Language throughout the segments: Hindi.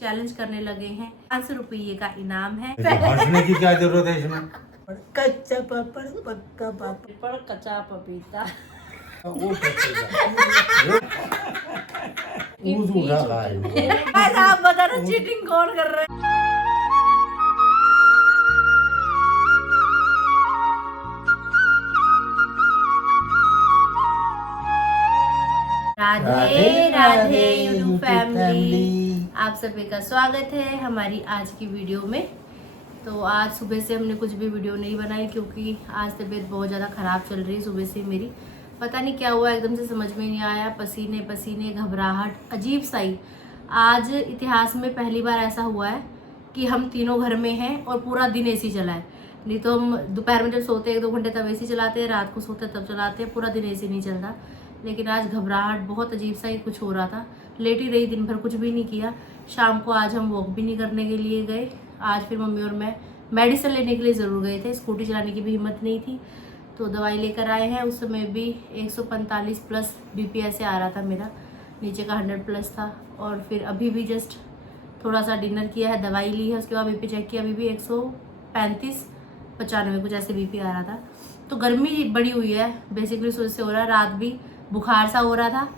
चैलेंज करने लगे हैं। 500 रुपये का इनाम है। हंसने की क्या जरूरत है इसमें? कच्चा पापड़ पक्का पापड़ कच्चा पपीता वो उड़ा रहा है। आप बता रहे चीटिंग कौन कर रहे हैं? राधे राधे यूट्यूब फैमिली, आप सभी का स्वागत है हमारी आज की वीडियो में। तो आज सुबह से हमने कुछ भी वीडियो नहीं बनाई क्योंकि आज तबीयत बहुत ज़्यादा ख़राब चल रही है। सुबह से मेरी पता नहीं क्या हुआ, एकदम से समझ में नहीं आया, पसीने पसीने, घबराहट, अजीब सा ही। आज इतिहास में पहली बार ऐसा हुआ है कि हम तीनों घर में हैं और पूरा दिन एसी चला है। नहीं तो हम दोपहर में जब सोते हैं 1-2 घंटे तब एसी चलाते हैं, रात को सोते तब चलाते हैं, पूरा दिन एसी नहीं चलता। लेकिन आज घबराहट, बहुत अजीब सा ही कुछ हो रहा था। लेट ही रही दिन भर, कुछ भी नहीं किया। शाम को आज हम वॉक भी नहीं करने के लिए गए। आज फिर मम्मी और मैं मेडिसिन लेने के लिए ज़रूर गए थे। स्कूटी चलाने की भी हिम्मत नहीं थी तो दवाई लेकर आए हैं। उस समय भी 145 प्लस बीपी ऐसे आ रहा था मेरा, नीचे का 100 प्लस था। और फिर अभी भी जस्ट थोड़ा सा डिनर किया है, दवाई ली है, उसके बाद बीपी चेक किया, अभी भी 135-95 कुछ ऐसे बीपी आ रहा था। तो गर्मी बड़ी हुई है बेसिकली, सुबह से हो रहा है। रात भी बुखार सा हो रहा था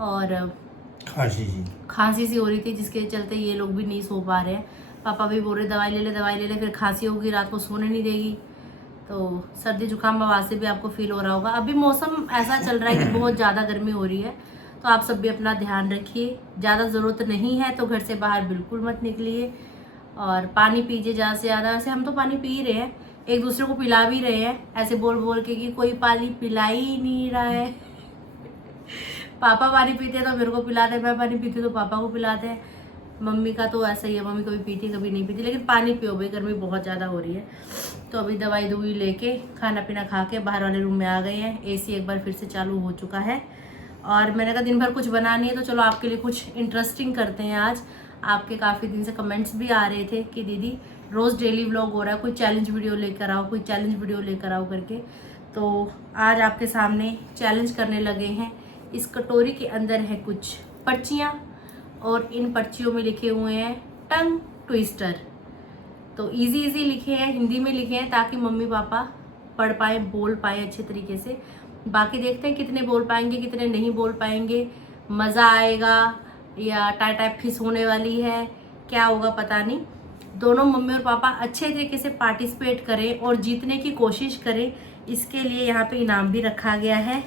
और खांसी सी हो रही थी, जिसके चलते ये लोग भी नहीं सो पा रहे हैं। पापा भी बोल रहे दवाई ले ले, फिर खांसी होगी, रात को सोने नहीं देगी। तो सर्दी जुकाम आवाज़ से भी आपको फील हो रहा होगा। अभी मौसम ऐसा चल रहा है कि बहुत ज़्यादा गर्मी हो रही है, तो आप सब भी अपना ध्यान रखिए। ज़्यादा ज़रूरत नहीं है तो घर से बाहर बिल्कुल मत निकलिए और पानी पीजिए ज़्यादा से ज़्यादा। वैसे हम तो पानी पी रहे हैं, एक दूसरे को पिला भी रहे हैं, ऐसे बोल बोल के कि कोई पानी पिला ही नहीं रहा है। पापा पानी पीते हैं तो मेरे को पिलाते हैं, मैं पानी पीती हूँ तो पापा को पिलाते हैं। मम्मी का तो ऐसा ही है, मम्मी कभी पीती कभी नहीं पीती, लेकिन पानी पियो भाई, गर्मी बहुत ज़्यादा हो रही है। तो अभी दवाई दुई लेके खाना पीना खा के बाहर वाले रूम में आ गए हैं। एसी एक बार फिर से चालू हो चुका है और मैंने कहा दिन भर कुछ बना नहीं है तो चलो आपके लिए कुछ इंटरेस्टिंग करते हैं आज। आपके काफ़ी दिन से कमेंट्स भी आ रहे थे कि दीदी रोज़ डेली व्लॉग हो रहा है, कोई चैलेंज वीडियो लेकर आओ, कोई चैलेंज वीडियो लेकर आओ करके। तो आज आपके सामने चैलेंज करने लगे हैं। इस कटोरी के अंदर है कुछ पर्चियाँ और इन पर्चियों में लिखे हुए हैं टंग ट्विस्टर। तो इजी लिखे हैं, हिंदी में लिखे हैं ताकि मम्मी पापा पढ़ पाए, बोल पाए अच्छे तरीके से। बाकी देखते हैं कितने बोल पाएंगे, कितने नहीं बोल पाएंगे, मज़ा आएगा या टाइप फिस होने वाली है, क्या होगा पता नहीं। दोनों मम्मी और पापा अच्छे तरीके से पार्टिसिपेट करें और जीतने की कोशिश करें। इसके लिए यहाँ पे इनाम भी रखा गया है,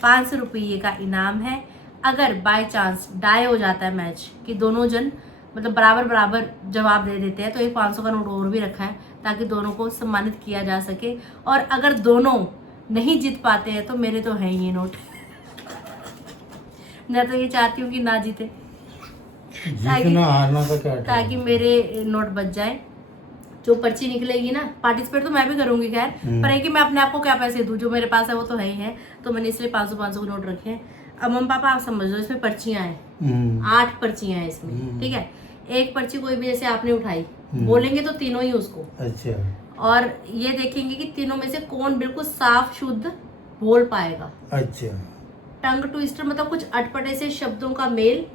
500 रुपये का इनाम है। अगर बाय चांस डाई हो जाता है मैच कि दोनों जन मतलब बराबर जवाब दे देते हैं तो एक 500 का नोट और भी रखा है ताकि दोनों को सम्मानित किया जा सके। और अगर दोनों नहीं जीत पाते हैं तो मेरे तो हैं ये नोट। मैं तो ये चाहती हूँ कि ना जीते, ताकि मेरे नोट बच जाए। जो पर्ची निकलेगी ना, पार्टिसिपेट तो मैं भी करूंगी खैर, पर है कि मैं अपने आप को क्या पैसे दूं, जो मेरे पास है वो तो है ही है। तो मैंने इसलिए 500 के नोट रखे हैं। अब मम्मी पापा आप समझ लो, इसमें पर्चियां हैं, 8 पर्चियां हैं इसमें, ठीक है। एक पर्ची कोई भी जैसे आपने उठाई, बोलेंगे तो तीनों ही उसको। अच्छा। और ये देखेंगे कि तीनों में से कौन बिल्कुल साफ शुद्ध बोल पाएगा। अच्छा। टंग ट्विस्टर मतलब कुछ अटपटे से शब्दों का मेल,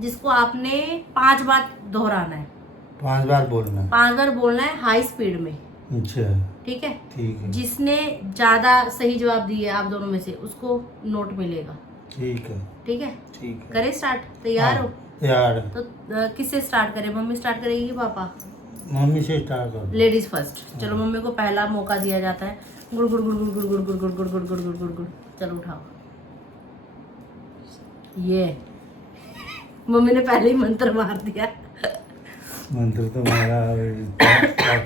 जिसको आपने 5 बार दोहराना है, 5 बार बोलना है, 5 बार बोलना है हाई स्पीड में। अच्छा ठीक है। ठीक है। जिसने ज्यादा सही जवाब दिए आप दोनों में से उसको नोट मिलेगा। ठीक है ठीक है, ठीक है। करें स्टार्ट? तैयार हो? तैयार। तो किससे स्टार्ट करें? मम्मी स्टार्ट करेगी कि पापा? मम्मी से स्टार्ट करो। Ladies first. चलो मम्मी को पहला मौका दिया जाता है। गुड़ गुड़ गुड़ गुड़ गुड़ गुड़ गुड़ गुड़ गुड़ गुड़ गुड़ गुड़ गुड़ गुड़। चलो उठाओ। ये मम्मी ने पहले ही मंत्र मार दिया। मंत्र तो हमारा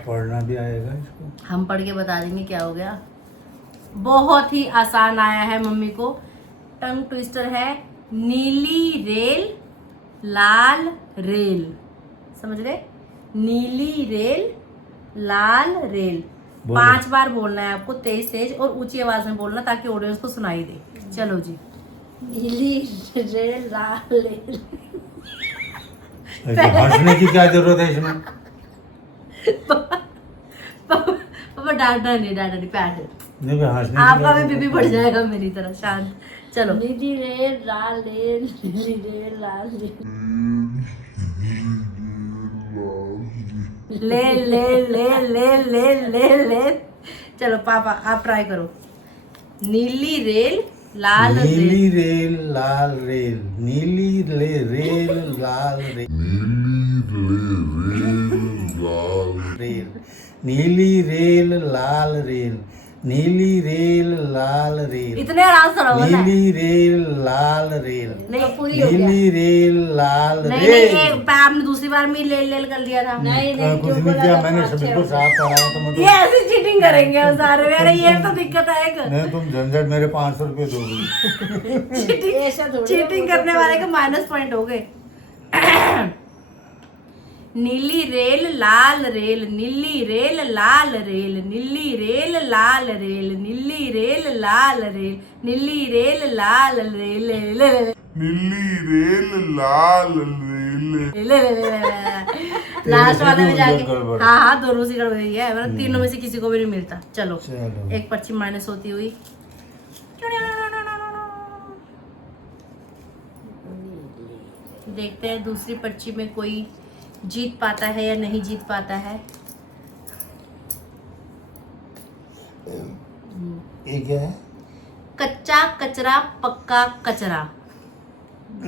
पढ़ना भी आएगा इसको। हम पढ़ के बता देंगे क्या हो गया। बहुत ही आसान आया है मम्मी को। टंग ट्विस्टर है नीली रेल लाल रेल। समझ गए? नीली रेल लाल रेल। 5 बार बोलना है आपको, तेज और ऊंची आवाज में बोलना ताकि ऑडियंस को सुनाई दे। चलो जी। नीली रेल लाल रेल। हंसने की क्या जरूरत है इसमें? पापा डांटना नहीं पैर। हंसने आपका भी बीपी बढ़ जाएगा मेरी तरह। शांत। चलो। नीली रेल लाल रेल, नीली रेल लाल रेल। ले ले ले ले ले ले ले। चलो पापा आप ट्राई करो। नीली रेल लाल नीली रेल। रेल लाल रेल, नीली रेल लाल रेल, रेल, नीली रेल लाल रेल, नीली रेल लाल रेल, इतने आराम से रहो ना। नीली रेल लाल रेल, नहीं पूरी हो गया। नीली रेल लाल नहीं रेल। नहीं एक आपने दूसरी बार में ले ले कर दिया था। नहीं नहीं कुछ जो नहीं बोला किया था मैंने, पाँच सभी छह को हो साफ करा तो ये ऐसी चीटिंग करेंगे हम सारे। अरे ये तो दिक्कत है एक। नहीं तुम झंझट मेरे 500 रुपये दोगी। चीटिंग ऐसा थोड़ी चीटिंग है, करने वाले के माइनस पॉइंट हो गए। नीली रेल लाल रेल, नीली रेल लाल रेल, नीली रेल लाल रेल, नीली रेल लाल रेल, नीली रेल लाल रेल, ले ले ले नीली रेल लाल रेल ले ले लास्ट वाले में से भी जाके गड़बड़। हाँ हाँ दोनों से गड़बड़ है, मतलब तीनों में से किसी को भी नहीं मिलता। चलो चलो। एक पर्ची माइनस होती हुई। देखते हैं दूसरी पर्ची में कोई जीत पाता है या नहीं जीत पाता है। ये क्या है? कच्चा कचरा पक्का कचरा।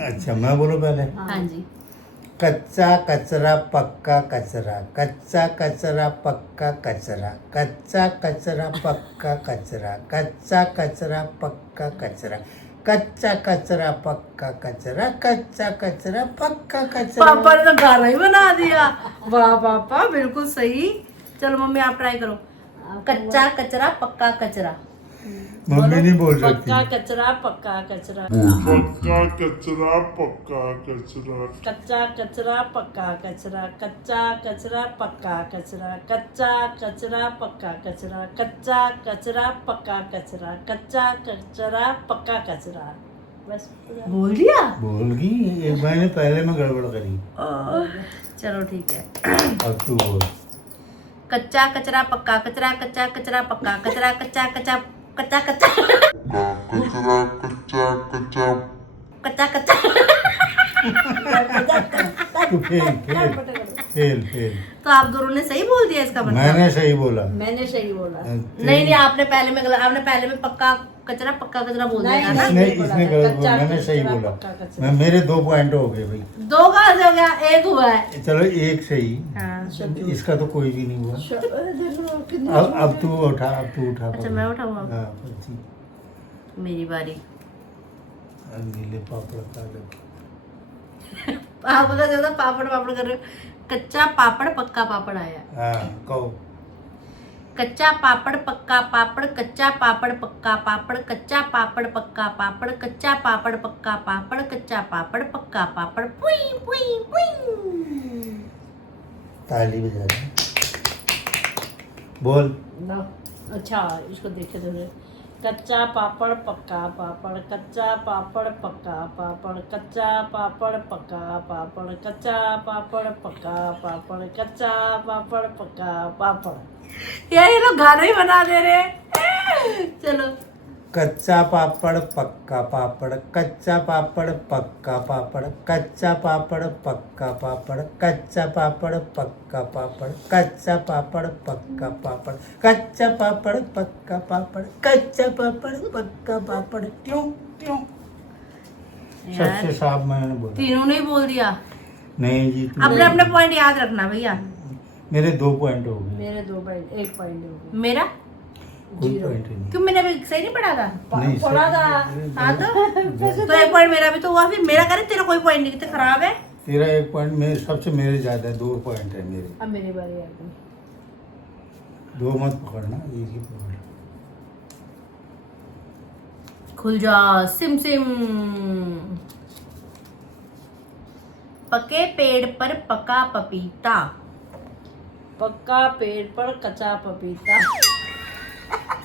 अच्छा मैं बोलूं पहले। हाँ जी। कच्चा कचरा पक्का कचरा, कच्चा कचरा पक्का कचरा, कच्चा कचरा पक्का कचरा, कच्चा कचरा पक्का कचरा, कच्चा कचरा पक्का कचरा, कच्चा कचरा पक्का कचरा। पापा ने तो गाना ही बना दिया। वाह पापा बिल्कुल सही। चलो मम्मी आप ट्राई करो। कच्चा कचरा पक्का कचरा। मम्मी नहीं बोल सकती। पक्का कचरा पक्का कचरा, पक्का कचरा पक्का कचरा कच्चा कचरा पक्का कचरा, कच्चा कचरा पक्का कचरा, कच्चा कचरा पक्का कचरा, कच्चा कचरा पक्का कचरा, कच्चा कचरा पक्का कचरा। बस पूरा। बोल दिया। बोल गई एक मैंने पहले में गड़बड़ करी। चलो ठीक है। अब तू बोल। कच्चा कचरा पक्का कचरा, कच्चा कचरा पक्का कचरा, कच्चा कच्चा कच्चा कच्चा कचरा कच्चा कच्चा कच्चा कच्चा। तू फेल फेल फेल फेल। तो आप दोनों ने सही बोल दिया इसका मतलब। मैंने सही बोला। मैंने सही बोला। नहीं नहीं आपने पहले में गलत, आपने पहले में पक्का कचरा बोल दिया था ना। इसने इसने गलत बोला, मैंने सही बोला। मैं मेरे 2 पॉइंट हो गए भाई। 2 कहाँ से हो गया? 1 हुआ है। चलो एक सही। हाँ। इसका तो कोई भी नहीं हुआ। अब तू उठा, अब तू उठा। अच्छा मैं उठाऊँ अब? हाँ पर्ची। मेरी बारी। नीले पापड़ काले। आप अगर ज्यादा पापड़ पापड़ कर रहे हो। कच्चा पापड़ पक्का पापड़ आया। हाँ कहो। कच्चा पापड़ पक्का पापड़, कच्चा पापड़ पक्का पापड़, कच्चा पापड़ पक्का पापड़, कच्चा पापड़ पक्का पापड़, कच्चा पापड़ पक्का पापड़। पुई पुई पुई। ताली बजा रहे। बोल। ना अच्छा इसको देखे तो कच्चा पापड़ पक्का पापड़, कच्चा पापड़ पक्का पापड़, कच्चा पापड़ पक्का पापड़, कच्चा पापड़ पक्का पापड़, कच्चा पापड़ पक्का पापड़। यार ये लोग गाना ही बना दे रहे हैं। चलो कच्चा पापड़ पक्का पापड़, कच्चा पापड़ पक्का पापड़, कच्चा पापड़ पक्का पापड़, कच्चा पापड़ पक्का पापड़, कच्चा पापड़ पक्का पापड़, कच्चा पापड़ पक्का पापड़, कच्चा पापड़ पक्का पापड़। क्यों क्यों? सबसे साफ मैंने बोला। तीनों ने ही बोल दिया। नहीं जी तू अपने अपने पॉइंट याद रखना भैया। मेरे 2 पॉइंट हो गए। मेरे 2 पॉइंट 1 पॉइंट हो गए। मेरा कोई पॉइंट नहीं। क्यों? मैंने अभी सही नहीं पढ़ा था। नहीं, पढ़ा था। हाँ तो 1 पॉइंट मेरा भी तो हुआ। फिर मेरा करे तेरा कोई पॉइंट नहीं, कितने खराब है। तेरा 1 पॉइंट मेरे सबसे मेरे ज्यादा है। 2 पॉइंट है मेरे। अब मेरी बारी आ गई। 2 मत पकड़ना, एक ही पकड़। खुल जा सिम सिम। पके पेड़ पर पका पपीता। पक्का पेड़ पर कच्चा पपीता।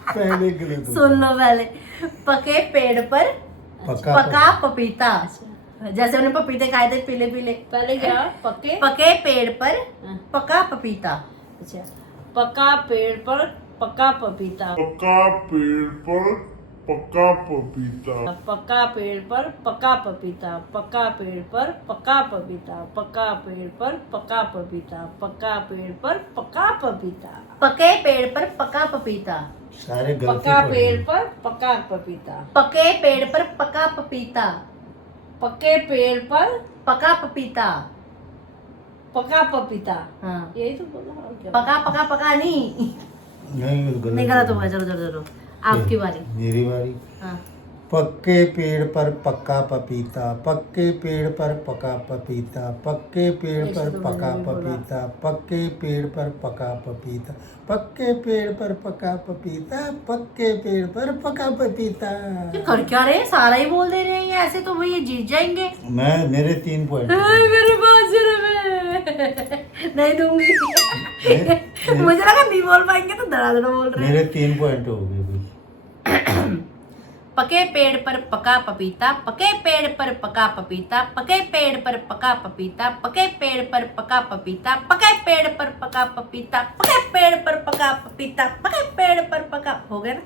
पहले गलत हो सुन लो पहले। पके पेड़ पर पका पपीता। जैसे उन्हें पपीते खाए थे पीले पीले। पहले क्या? पके पके पेड़ पर पका पपीता। अच्छा पका पेड़ पर पका पपीता। पक्का पेड़ पर पक्का पपीता पक्का पेड़ पर पक्का पपीता, पक्का पेड़ पर पक्का पपीता, पक्का पेड़ पर पक्का पपीता, पक्का पेड़ पर पक्का पपीता, पके पेड़ पर पका पपीता, सारे गलती पक्का पढ़ पेड़ लिए। पर पक्का पपीता, पके पेड़ पर पका पपीता, पक्के पेड़ पर पका पपीता। पक्का पपीता, हाँ यही तो बोला और क्या? पका पका पका नहीं नहीं गलत नहीं गलत हो गया। चलो चलो चलो आपकी बारी। मेरी बारी। हाँ पक्के पेड़ पर पक्का पपीता, पक्के पेड़ पर पका पपीता, पक्के पेड़ पर पका पपीता, पक्के पेड़ पर पका पपीता, पक्के पेड़ पर पका पपीता, पक्के पेड़ पर पका पपीता। ये कर क्या रहे हैं? सारा ही बोल दे रहे हैं ये, ऐसे तो भैया जीत जाएंगे। मेरे 3 पॉइंट। हाय, मेरे पास नहीं दूंगी। मुझे लगा नहीं बोल पाएंगे तो धड़ाधड़ बोल रहे हैं। मेरे 3 पॉइंट हो गए भाई। पके पेड़ पर पका पपीता, पके पेड़ पर पका पपीता, पके पेड़ पर पका पपीता, पके पेड़ पर पका पपीता, पके पेड़ पर पका पपीता, पके पेड़ पर पका पपीता, पके पेड़ पर पका। हो गया ना?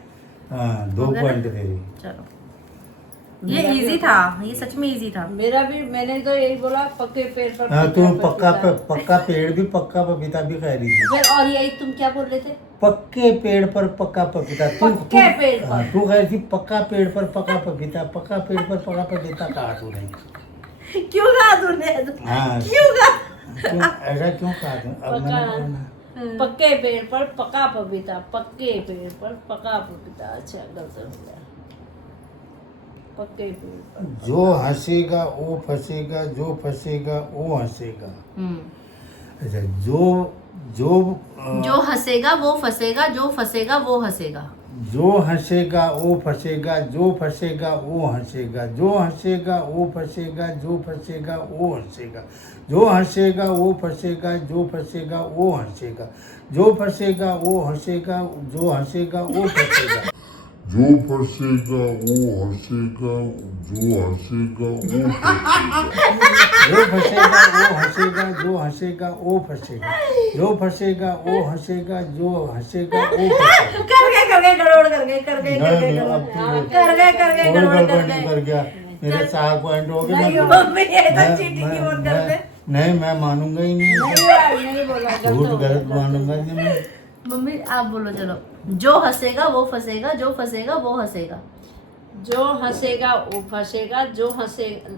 हाँ 2 हो गया ना? पॉइंट तेरी। चलो ये इजी था, ये सच में इजी था। मेरा भी, मैंने तो यही बोला पक्के पेड़ पर हाँ तू पक्का पक्का पेड़ भी पक्का पपीता भी कह रही थी। फिर और यही तुम क्या बोल रहे थे? पक्के पेड़ पर पक्का पपीता। पक्के पेड़ पर। हाँ, तू कह रही थी पक्का पेड़ पर पक्का पपीता, पक्का पेड़ पर पक्का पपीता कहा तू नहीं। क्यों कहा तूने? हाँ क्यों कहा? ऐसा क्यों कहा तू? अब मैंने पक्का। बोला। पक्के पेड़ पर पका पपीता, पक्के पेड़ पर पका पपीता। अच्छा गलत हो गया। पक्के पेड़ पर जो हंसेगा वो फंसेगा, जो फंसेगा वो हंसेगा। अच्छा जो हंसेगा वो फंसेगा, जो फंसेगा वो हंसेगा। जो हंसेगा वो फंसेगा, जो फंसेगा वो हंसेगा, जो हंसेगा वो फंसेगा, जो फंसेगा वो हंसेगा, जो हंसेगा वो फंसेगा, जो फंसेगा वो हंसेगा, जो फंसेगा वो हंसेगा, जो हंसेगा वो फंसेगा। जो फंसेगा वो हंसेगा, जो हंसेगा वो फंसेगा। जो फंसेगा वो हंसेगा, जो हंसेगा वो फंसेगा, जो हंसेगा वो फंसेगा। कर गए गड़बड़ कर गए कर गए कर गए नहीं, अब तू कर गए कर गए और गड़बड़ गड़बड़ कर नहीं गए। कर गया। मेरे 4 पॉइंट हो गए। नहीं, मम्मी ये तो चीटिंग की मत करते। नहीं मैं मानूंगा ही नहीं। नहीं बोला, गलत झूठ हो गया, गलत मानूंगा नहीं मैं। मम्मी आप बोलो। चलो जो हंसेगा वो फंसेगा, जो फंसेगा वो हंसेगा। जो हंसेगा वो फंसेगा, जो हंसेगा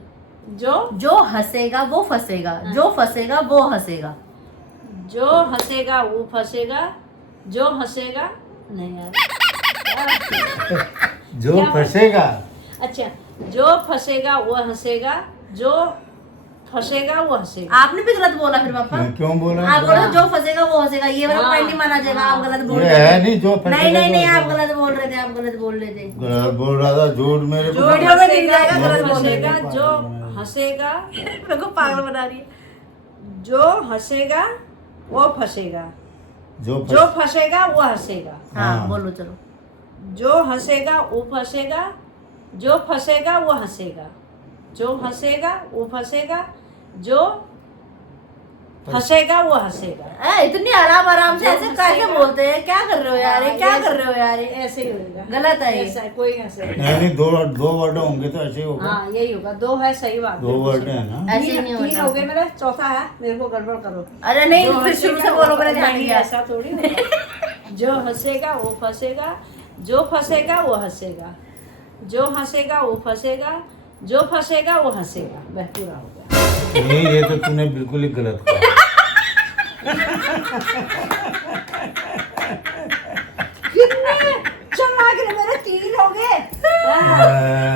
जो हंसेगा वो फंसेगा, जो फंसेगा वो हंसेगा। जो हंसेगा वो फंसेगा, जो हंसेगा नहीं यार। जो क्या फंसेगा अच्छा, जो फंसेगा वो हंसेगा, जो फंसेगा वो हंसेगा। आपने भी गलत बोला फिर पापा। क्यों बोला? आप बोलो जो फंसेगा वो हंसेगा, ये वाला हाँ, पॉइंट नहीं माना जाएगा। आप गलत बोल ये रहे है थे। नहीं जो फंसेगा। नहीं नहीं नहीं जो आप हंसेगा। गलत बोल रहे थे, आप गलत बोल रहे थे। गलत बोल रहा था। झूठ मेरे जो को। वीडियो में नहीं जाएगा, हंसेगा गलत वो बोल रहे फंसेगा, थे। जो हंसेगा मेरे को पागल बना रही है। जो हंसेगा वो फंसेगा, जो जो फंसेगा वो हंसेगा। हाँ हाँ। बोलो चलो। जो हंसेगा वो फंसेगा, जो फंसेगा वो हंसेगा, जो हंसेगा वो फंसेगा, जो हंसेगा वो हंसेगा। इतनी आराम आराम से जो ऐसे कैसे हंसेगा- बोलते हैं? क्या कर रहे हो यार ये? क्या कर रहे हो यार ये? ऐसे ही होगा। गलत है ये। ऐसा कोई हंसेगा। नहीं दो वर्ड होंगे तो ऐसे ही होगा। हाँ यही होगा। दो है, सही बात। 2 वर्ड है ना। ऐसे ही नहीं तीन होता। हो गए मेरा, चौथा है। मेरे को गड़बड़ करो। अरे नहीं जो फिर शुरू से हंसेगा बोलो, वो- मैंने ध्यान नहीं, दिया। ऐसा थोड़ी होगा। जो हंसेगा वो फंसेगा, जो फंसेगा वो हंसेगा, जो हंसेगा वो फंसेगा, जो फंसेगा वो हंसेगा। वह पूरा हो गया। नहीं ये तो तूने बिल्कुल ही गलत कहा। कितने चला के मेरे 3 हो गए।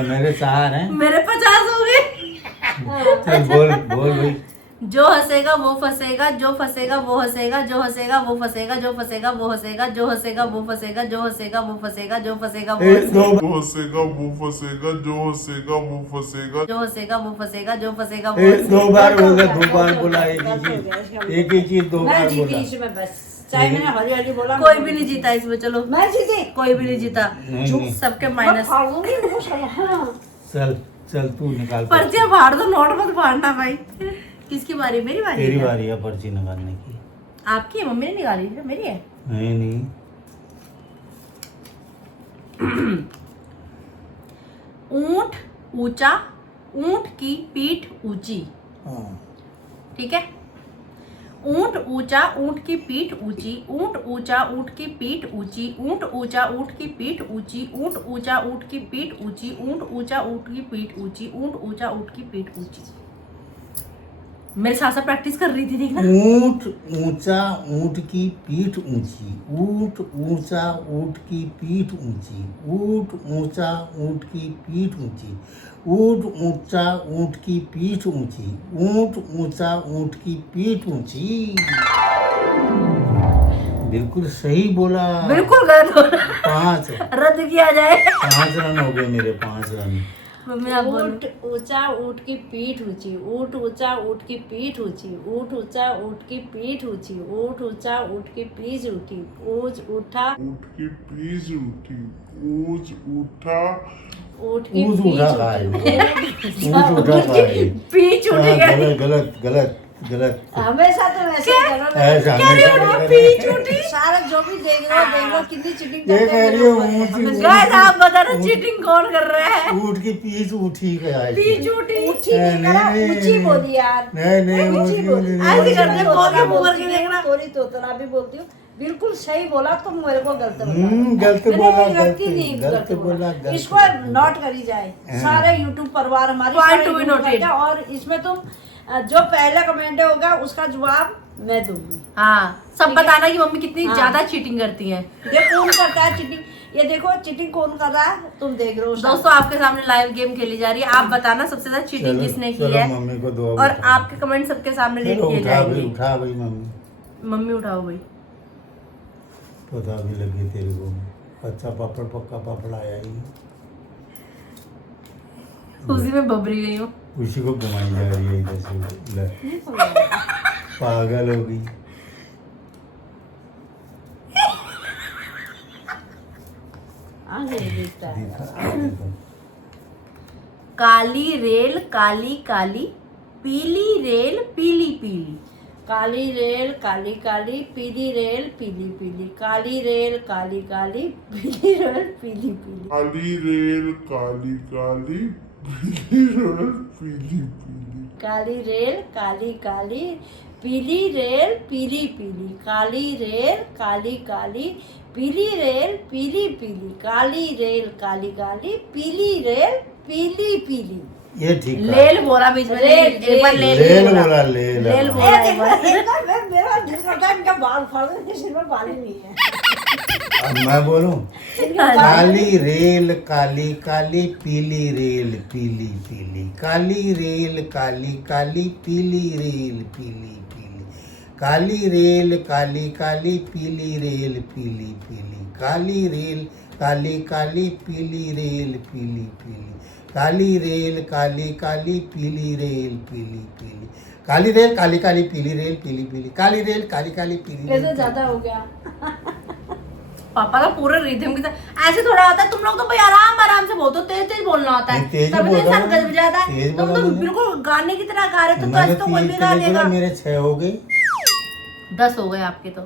मेरे 4 हैं। मेरे 50 हो गए। चल बोल बोल भाई। जो हंसेगा वो फंसेगा, जो फंसेगा वो हंसेगा, जो हंसेगा वो फंसेगा, जो फंसेगा वो हंसेगा, जो हंसेगा वो फंसेगा, जो हंसेगा वो फंसेगा, जो फंसेगा वो एक दो जो हंसेगा वो फंसेगा, जो हंसेगा वो फंसेगा। जो हंसेगा वो फंसेगा, जो फंसेगा वो एक 2 बार गलत हो बोला, गया, 2 बार गलत हो बोला गया, एक गलत हो ही गया, इसका चीज, मतलब। एक ही चीज 2 मैं बार जीती बोला। इसमें बस। चाहे मैंने हरी हरी बोला, कोई भी नहीं जीता इसमें। चलो मैं जीती। कोई भी नहीं जीता। नहीं। सबके मैं माइनस। फाड़ दूंगी इनको साला। हाँ। चल चल तू निकाल। पर्चियां फाड़ दो, नोट मत फाड़ना भाई। किसकी बारी? मेरी बारी तेरी है क्या? बारी है पर्ची निकालने की। आपकी है? मम्मी ने निकाली है? मेरी है? नहीं ऊंट ऊंचा, ऊंट की पीठ ऊंची। हाँ ठीक है, ऊंट ऊंचा, ऊंट की पीठ ऊंची, ऊंट ऊंचा, ऊंट की पीठ ऊंची, ऊंट ऊंचा, ऊंट की पीठ ऊंची, ऊंट ऊंचा, ऊंट की पीठ ऊंची, ऊंट ऊंचा, ऊंट की पीठ ऊंची, ऊंट ऊंचा, ऊंट की पीठ ऊंची। मेरे साथ साथ प्रैक्टिस कर रही थी, देखना। ऊंट ऊंचा, ऊंट की पीठ ऊंची, ऊंट ऊंचा, ऊंट की पीठ ऊंची, ऊंट ऊंचा, ऊंट की पीठ ऊंची, ऊंट ऊंचा, ऊंट की पीठ ऊंची, ऊंट ऊंचा, ऊंट की पीठ ऊंची। बिल्कुल सही बोला। बिल्कुल गलत हो रहा। 5 रद्द किया जाए। 5 रन हो गए मेरे, 5 रन। मम्मी आप बोलो। ऊंट ऊंचा, ऊंट की पीठ ऊंची, ऊंट ऊंचा, ऊंट की पीठ ऊंची, ऊंट ऊंचा, ऊंट की पीठ ऊंची, ऊंट ऊंचा, ऊंट की पीठ ऊंची, ऊंच उठा, ऊँट की पीठ उठी, ऊँच उठा, ऊंट की ऊंच पीठ उठा उठी, खाए। ऊंट- ऊंच उठा खाए। पीछ उठ हाँ, गई। गलत गलत गलत गलत। हमेशा तो वैसे ही करो ना। ऐसा कह रही हमेशा हो नहीं पीछ करना। उठी। सारा जो भी देख रहे हो कितनी चीटिंग ये करते कह रही हैं हो मेरे ऊंची ऊपर। गाइस आप बता रहे चीटिंग कौन कर रहा है? ऊंट की पीठ उठी गया है। पीछ उठी। ऊंची नहीं करा, नहीं, ऊंची बोली यार। नहीं नहीं ऊंची ऊंची बोली। नहीं, ऐसे करते नहीं। हैं, बोल के मुंह बोलती करके हूँ, देखना। थोड़ी तोतना भी बोलती हूँ। बिल्कुल सही बोला, तुम मेरे को गलत बता। गलत मैंने बोला, ये गलत नहीं गलत बोला, गलत इसको बोला। नोट करी जाए। हाँ। सारे यूट्यूब परिवार हमारे Point सारे to be YouTube noted. करेगा, और इसमें तुम जो पहला कमेंट होगा उसका जवाब मैं दूंगी। हाँ, सब ठीक है। बताना कि मम्मी कितनी हाँ। ज्यादा चीटिंग करती है। ये कौन करता है चीटिंग? ये देखो चीटिंग कौन कर रहा है, तुम देख रहे हो। दोस्तों आपके सामने लाइव गेम खेली जा रही है, आप बताना सबसे ज्यादा चीटिंग चलो, किसने की चलो है, मम्मी को दो। और आपके कमेंट सबके सामने रीड चलो किए उठा भाई, जाएंगे। उठा भाई मम्मी। मम्मी उठाओ भाई। पता भी लगी तेरे को, कच्चा पापड़ पक्का पापड़ आया ही नहीं। उसी में बबरी गई हूँ। उसी को घुमाई जा रही है इधर से। ले, पागल हो गई। आगे देखता है। देखो। काली रेल काली काली, पीली रेल पीली पीली। काली रेल काली काली, पीली रेल पीली पीली, काली रेल काली काली, पीली रेल पीली पीली, काली रेल काली काली, पीली रेल पीली पीली, काली रेल काली काली, पीली रेल पीली पीली, काली रेल काली काली, पीली रेल पीली पीली, काली रेल काली काली, पीली रेल पीली पीली। ये ठीक है। लेल बोला बीच में, रेल, एक बार रेल, लेल बोला, लेल। लेल हाँ। बोला एक बार। मेरा दिल करता है इनका बाल फाड़ दो, इनके सिर में बाल ही नहीं है। अब मैं बोलूं, काली रेल काली काली, पीली रेल पीली पीली, काली रेल काली काली, पीली रेल पीली पीली, काली रेल काली काली, पीली रेल पीली पीली, काली रेल काली काली, पीली रेल पीली पीली, काली रेल काली काली, पीली रेल पीली पीली, काली रेल काली काली, पीली रेल पीली पीली, काली रेल काली काली, पीली रेल। कैसे ज्यादा हो गया? पापा का पूरा रिदम की तरह ऐसे थोड़ा होता है। तुम लोग तो भाई आराम आराम से बोलते हो, तेज तेज बोलना होता है, नहीं, तेज ही तभी तो बोल रहा इंसान हूँ। गज जाता है। तेज तुम बोला तो मैंने। बिल्कुल गाने की तरह गा रहे थे, तो मैंने ऐसे तो कोई भी तीन गा के लिए देगा। बोला, मेरे 6 हो गए। 10 हो गए आपके तो।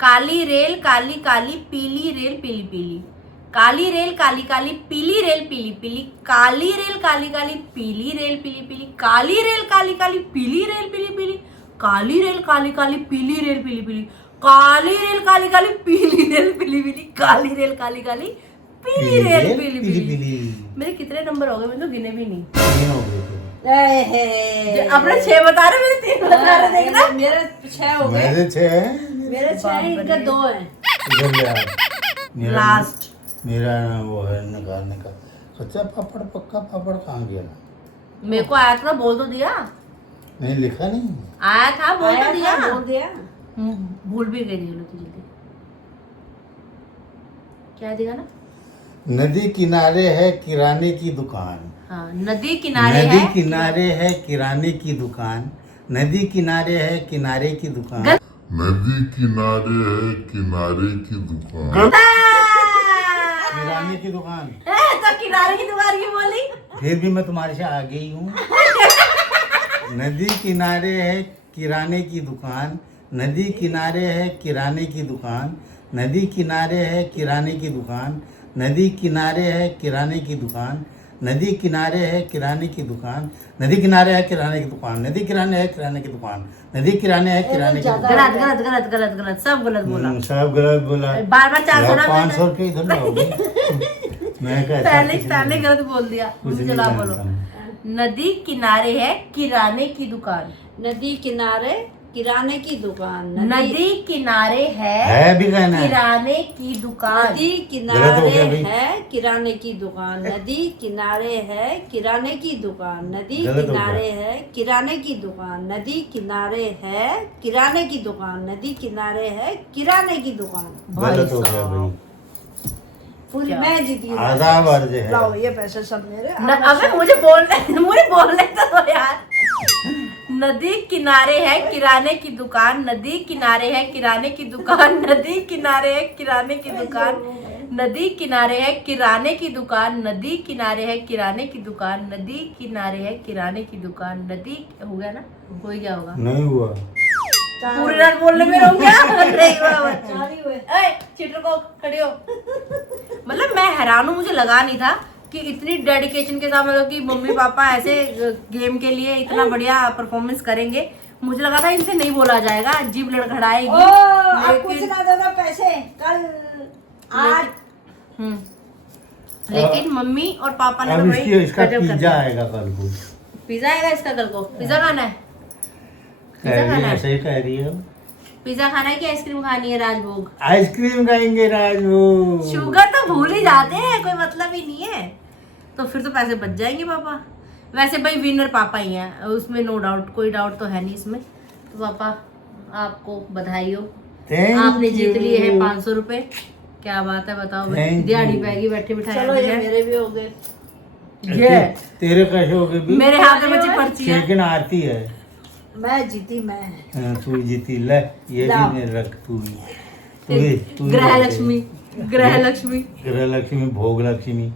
काली रेल काली काली, पीली रेल पीली पीली, काली रेल काली काली, पीली रेल पीली पीली, काली रेल काली काली, पीली रेल पीली पीली, काली रेल काली काली, पीली रेल पीली पीली, काली रेल काली काली, पीली रेल पीली पीली, काली रेल काली काली, पीली रेल पीली पीली, काली रेल काली काली, पीली रेल पीली पीली। मेरे कितने नंबर हो गए, मैंने तो गिने भी नहीं। 3 हो गए थे। अपने 6 बता रहे, मेरे 3 बता रहे, देखना। मेरे 6 हो गए। मेरे 6 हैं। मेरे 6 हैं, इनके 2 हैं। इधर ले आ। मेरा लास्ट मेरा वो है निकालने का। कच्चा पापड़ पक्का पापड़ कहाँ गया? मेरे को आया था, बोल तो दिया। नहीं लिखा नहीं। आया था, बोल आया तो दिया। था, बोल दिया। भूल भी गई जल्दी जल्दी। क्या दिया ना? नदी किनारे है किराने की दुकान। हाँ, नदी किनारे नदी है। किनारे है किराने की दुकान। नदी किनारे है किनारे की दुकान। नदी किनारे है किनारे की दुकान, किराने की दुकान। तो किनारे की दुकान की बोली। फिर भी मैं तुम्हारे से आगे ही हूँ। नदी किनारे है किराने की दुकान। नदी किनारे है किराने की दुकान। नदी किनारे है किराने की दुकान। नदी किनारे है किराने की दुकान। नदी किनारे है किराने की दुकान, नदी किनारे है किराने की दुकान, नदी किराने है किराने की दुकान, नदी किराने है किराने की दुकान। गलत गलत गलत गलत गलत सब गलत बोला। सब गलत बोला। बार बार 400 500 रुपये इधर लाओगे। मैं कहता पहले गलत बोल दिया। मुझे चला बोलो। नदी किनारे है किराने की दुकान। नदी किनारे किराने की दुकान। नदी किनारे है भी कहना है। किराने की दुकान। नदी किनारे है किराने की दुकान। नदी किनारे है किराने की दुकान। नदी किनारे है किराने की दुकान। नदी किनारे है किराने की दुकान। नदी किनारे है किराने की दुकान। गलत हो गया भाई। पूरी मैं जीती हूँ। आधा वर्ज है। लाओ ये पैसे सब मेरे। अबे मुझे बोलने तो यार। नदी किनारे है किराने की दुकान। नदी किनारे है किराने की दुकान। नदी किनारे है किराने की दुकान। नदी किनारे है किराने की दुकान। नदी किनारे है किराने की दुकान। नदी किनारे है किराने की दुकान। नदी हो गया ना? हो ही गया होगा। नहीं हुआ। पूरी रात बोलने में रहूं क्या? नहीं हुआ। चिटर को खड़े हो। मतलब मैं हैरान हूँ, मुझे लगा नहीं था कि इतनी डेडिकेशन के साथ मतलब कि मम्मी पापा ऐसे गेम के लिए इतना बढ़िया परफॉर्मेंस करेंगे। मुझे लगा था इनसे नहीं बोला जाएगा, जीभ लड़खड़ाएगी। कुछ ना देगा पैसे कल आज। लेकिन मम्मी और पापा ने तो भाई इसका पिज्जा आएगा कल को। पिज्जा आएगा इसका कल को। पिज्जा खाना है? ऐसे ही कह रही है। पिज्जा खाना है कि आइसक्रीम खानी है? राजभोग आइसक्रीम खाएंगे राजभोग। शुगर तो भूल ही जाते हैं, कोई मतलब ही नहीं है। तो फिर तो पैसे बच जाएंगे पापा। वैसे भाई विनर पापा ही हैं, उसमें नो डाउट, कोई डाउट तो है नहीं इसमें। तो पापा आपको बधाई हो, आपने जीत लिए हैं 500 रुपए। क्या बात है, बताओ भाई। दिहाड़ी पैगी बैठे बिठाए। चलो ये मेरे भी हो गए। ये तेरे कैसे हो गए? मेरे हाथ में बच्ची पर्ची है। लेकिन आती है। मैं जीती। मैं तू जीती। ले ये भी मेरे रख। तू ग्रह लक्ष्मी, ग्रह लक्ष्मी, ग्रह लक्ष्मी, भोग लक्ष्मी।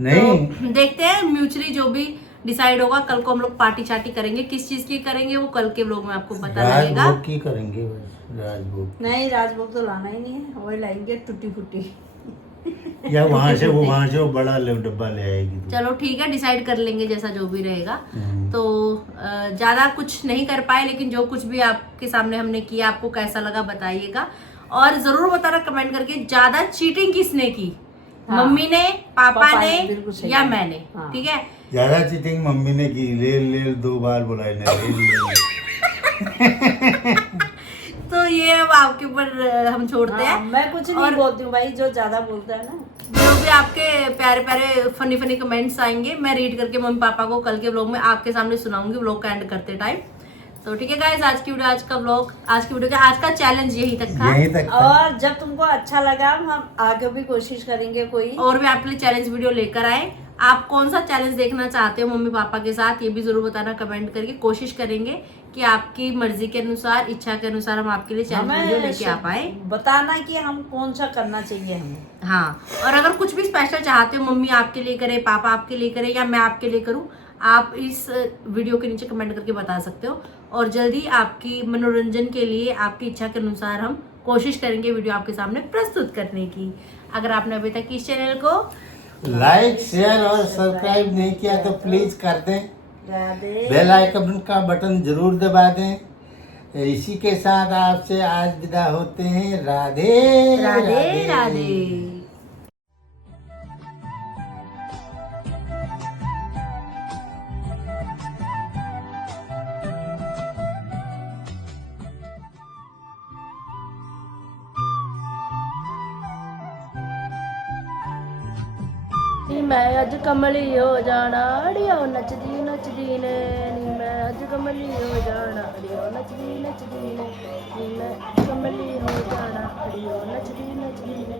नहीं देखते हैं म्यूचुअली जो भी डिसाइड होगा। कल को हम लोग पार्टी चार्टी करेंगे। किस चीज की करेंगे वो कल के व्लॉग में आपको पता लगेगा। राजभोग की करेंगे बस। राजभोग नहीं, राजभोग तो लाना ही नहीं है, वही लाएंगे टूटी फूटी। या वहाँ से वो बड़ा डब्बा ले आएगी। चलो ठीक है, डिसाइड कर लेंगे जैसा जो भी रहेगा। तो ज्यादा कुछ नहीं कर पाए, लेकिन जो कुछ भी आपके सामने हमने किया आपको कैसा लगा बताइएगा। और जरूर बताना कमेंट करके ज्यादा चीटिंग किसने की। हाँ। मम्मी ने, पापा ने या मैंने। हाँ। ठीक है, ज्यादा चीटिंग मम्मी ने की। ले 2 बार बुलाए ना। तो ये अब आपके ऊपर हम छोड़ते हैं। मैं कुछ नहीं बोलती हूँ भाई, जो ज्यादा बोलता है ना। जो भी आपके प्यारे प्यारे फनी फनी कमेंट्स आएंगे मैं रीड करके मम्मी पापा को कल के व्लॉग में आपके सामने सुनाऊंगी, व्लॉग का एंड करते टाइम। तो ठीक है गाइस, आज की वीडियो, आज का व्लॉग, आज की वीडियो का आज का चैलेंज यही तक था। और जब तुमको अच्छा लगा हम आगे भी कोशिश करेंगे कोई और भी आपके लिए चैलेंज वीडियो लेकर आए। आप कौन सा चैलेंज देखना चाहते हो मम्मी पापा के साथ, ये भी जरूर बताना कमेंट करके। कोशिश करेंगे कि आपकी मर्जी के अनुसार, इच्छा के अनुसार हम आपके लिए चैलेंज वीडियो लेके आ पाए। बताना कि हम कौन सा करना चाहिए हमें। हाँ, और अगर कुछ भी स्पेशल चाहते हो, मम्मी आपके लिए करे, पापा आपके लिए करे या मैं आपके लिए करूँ, आप इस वीडियो के नीचे कमेंट करके बता सकते हो। और जल्दी आपकी मनोरंजन के लिए आपकी इच्छा के अनुसार हम कोशिश करेंगे वीडियो आपके सामने प्रस्तुत करने की। अगर आपने अभी तक इस चैनल को लाइक, शेयर और सब्सक्राइब नहीं किया तो प्लीज कर दें। बेल आइकन का बटन जरूर दबा दें। इसी के साथ आपसे आज विदा होते हैं। राधे राधे राधे। मैं अज कमली हो जाना अड़ियो नचदी नचदी ने, मैं अज कमली हो जाना अड़ियो नचदी नचदी ने, मैं कमली हो जाना अड़ियो नचदी नचदी ने।